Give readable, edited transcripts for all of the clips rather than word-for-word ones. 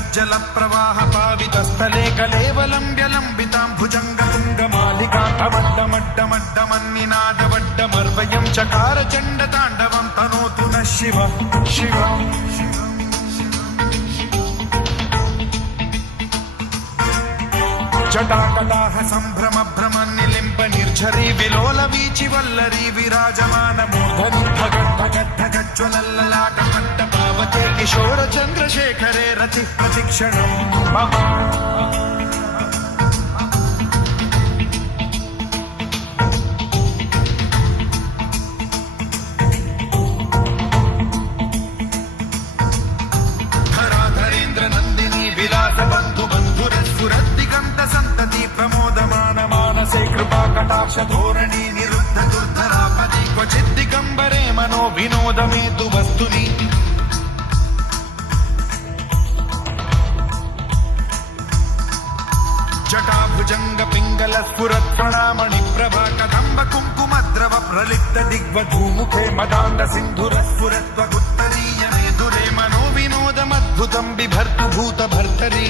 तज्जल प्रवाह पावितस्थले कलेवलम्ब्य लम्बितां भुजङ्गतुङ्गमालिकामड्डमड्डमड्डमन्निनादवड्डमर्वयं चकार चण्डताण्डवं तनोतु नः शिव शिव जटाकटाह सम्भ्रम भ्रम निलिम्ब निर्झरी विलोल वीचि वल्लरी विराजमान मूर्धनि धगद्धगद्धगज्ज्वलल्ललाट मण्डपावते किशोर चन्द्रशेखरे रति प्रतिक्षणं मम धराधरेन्द्र नन्दिनी विलास बन्धु बन्धुरस्फुरद्दिगन्त सन्तति प्रमोदमान मानसे कृपा कटाक्ष धोरणी निरुद्ध दुर्धरापदि क्वचित् दिगम्बरे मनो विनोदमेतु वस्तुनि जटाभुजंग पिंगल स्फुरत् प्रणामणि प्रभा कदम्ब कुङ्कुमद्रव प्रलिप्त दिग्वधूमुखे मदान्ध सिन्धुर स्फुरत्वगुत्तरीय मेधुरे मनो विनोदमद्भुतं बिभर्तु भूत भर्तरि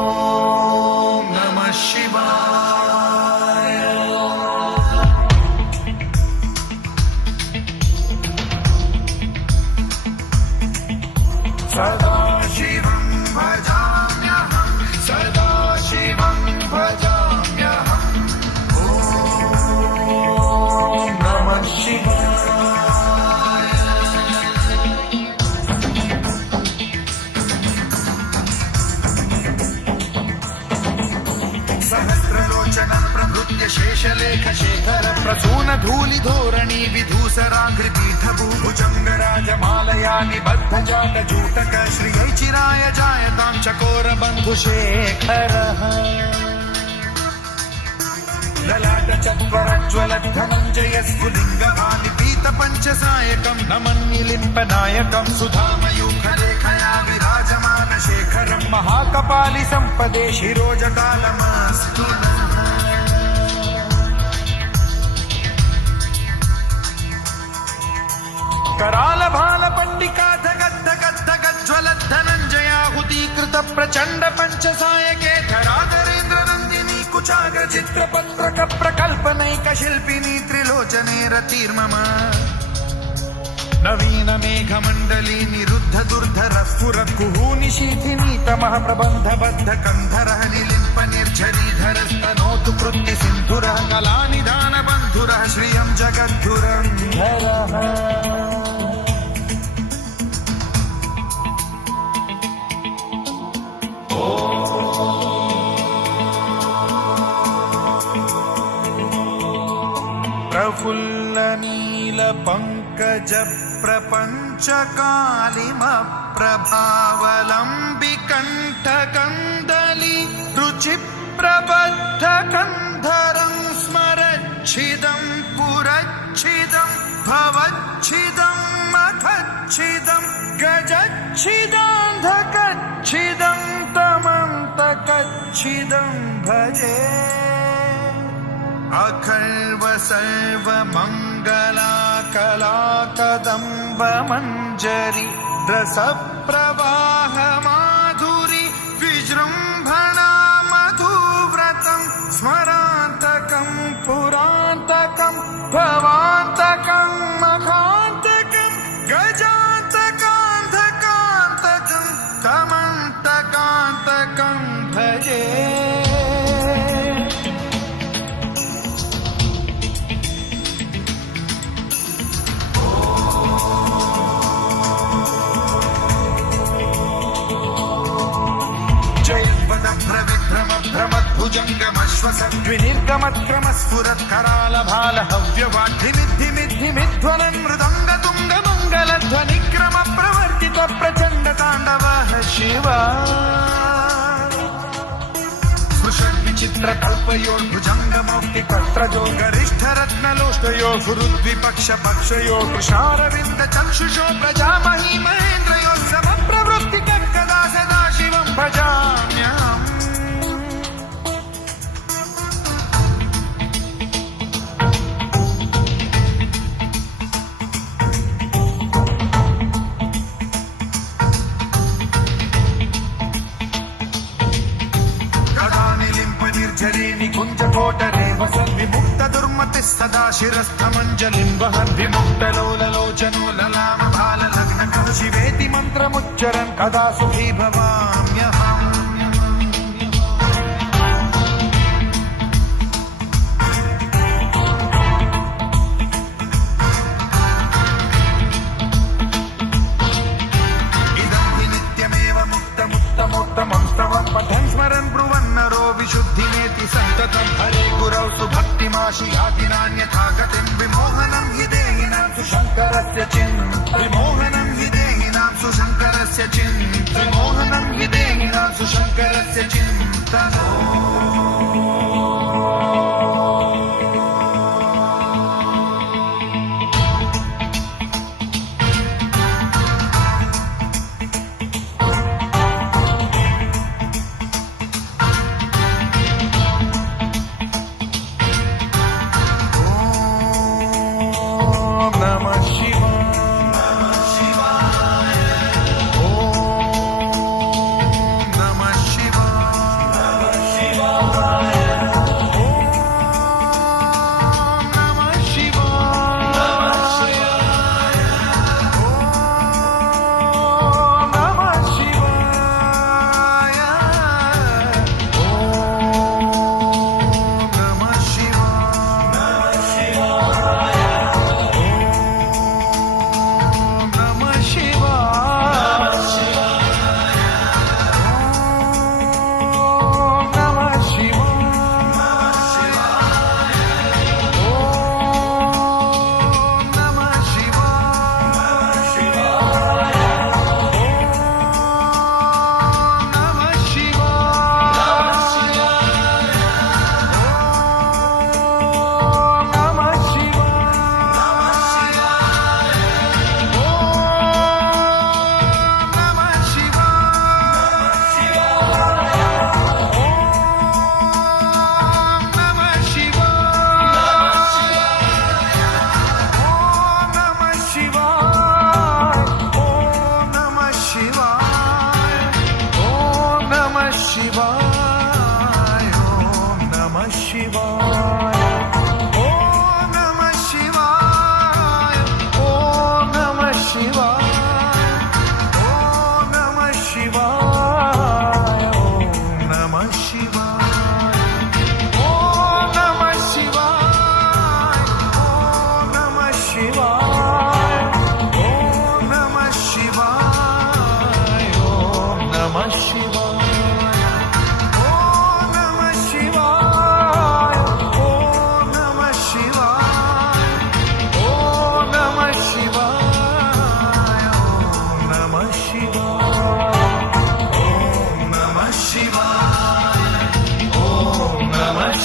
ॐ नमः शिवाय सदा शिवं भजाम्यहं सदा शिवं भजाम्यहम् ॐ नमः शिवाय सहस्रलोचन प्रभृत्य शेषलेख शेखर प्रसून धूलि धोरणी विधूसराघ्रि पीठभूभुजङ्गराजमालया निबद्ध जात जूटक श्रियै चिराय जायतां चकोर बन्धुशेखरः ललाट चत्वरज्ज्वल धनञ्जय स्फुलिङ्गभानि पीत पञ्चसायकं नमन्निलिम्पनायकं सुधामयूखलेखया विराजमान शेखरं महाकपालि सम्पदे शिरोजकालमस्तु नः कराल भाल पंडिका धगद्धगद्धगज्ज्वलत् धनञ्जयाहुतीकृत प्रचण्ड पञ्चसायके धराधरेन्द्र नन्दिनी कुचाग्र चित्रपत्रक प्रकल्पनैक शिल्पिनी त्रिलोचने रतिर्मम नवीन मेघमण्डली निरुद्ध दुर्धर स्फुर कुहूनि शीथिनी तमः प्रबन्ध बद्ध कन्धरः निलिम्प निर्झरीधरस्तनोतु कृत्ति सिन्धुरः कलानिधान बन्धुरः श्रियं जगद्धुरन्धरः प्रफुल्ल नील पंकज प्रपंच कालिम प्रभावलंबि कंठ कंदली रुचि प्रबद्ध कंधरं स्मरच्छिदं पुरच्छिदं भवच्छिदं मखच्छिदं गजच्छिदान्धकच्छिदं तमन्तकच्छिदं भजे अखर्व सर्व मंगला कला कदम्ब मंजरी रस प्रवाह माधुरी विजृंभणा मधुव्रतं स्मरान्तकं पुरान्तकं भवान्तकं मखान्तकं गजान्तकान्धकान्तकं तमन्तकान्तकं भजे भ्रमद्विनिर्गमक्रम स्फुरत् कराल भाल हव्यवाढ्धिमिद्धिमिद्धिमिध्वनन् मृदङ्ग तुङ्ग मङ्गलध्वनिक्रम प्रवर्तित प्रचण्ड ताण्डवः शिव स्पृशन् विचित्र कल्पयोर्भुजङ्गमौक्ति कर्त्रजो गरिष्ठ रत्नलोष्टयो गुरुद्विपक्ष पक्षयो कृशारविन्द चक्षुषो प्रजामही महेन्द्रयो समप्रवृत्ति कदा सदा शिवं भजाम्यहम् निर्झरी निकुञ्जकोटरे वसन् विमुक्त दुर्मतिः सदा शिरस्थमञ्जलिं वहन् विमुक्तलोललोचनो ललाम भाललग्नकः शिवेति मन्त्रमुच्चरन् कदा सुखी भवाम्यहम् उत्तमोत्तमं स्तवं पठन् स्मरन् ब्रुवन्नरो विशुद्धिमेति सन्ततं हरे गुरौ सुभक्तिमाशि याति नान्यथा गतिं विमोहनं हि देहिनां सुशङ्करस्य विमोहनं हि देहिनां सुशङ्करस्य विमोहनं हि देहिनां सुशङ्करस्य चिन्तनो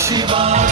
Shiva.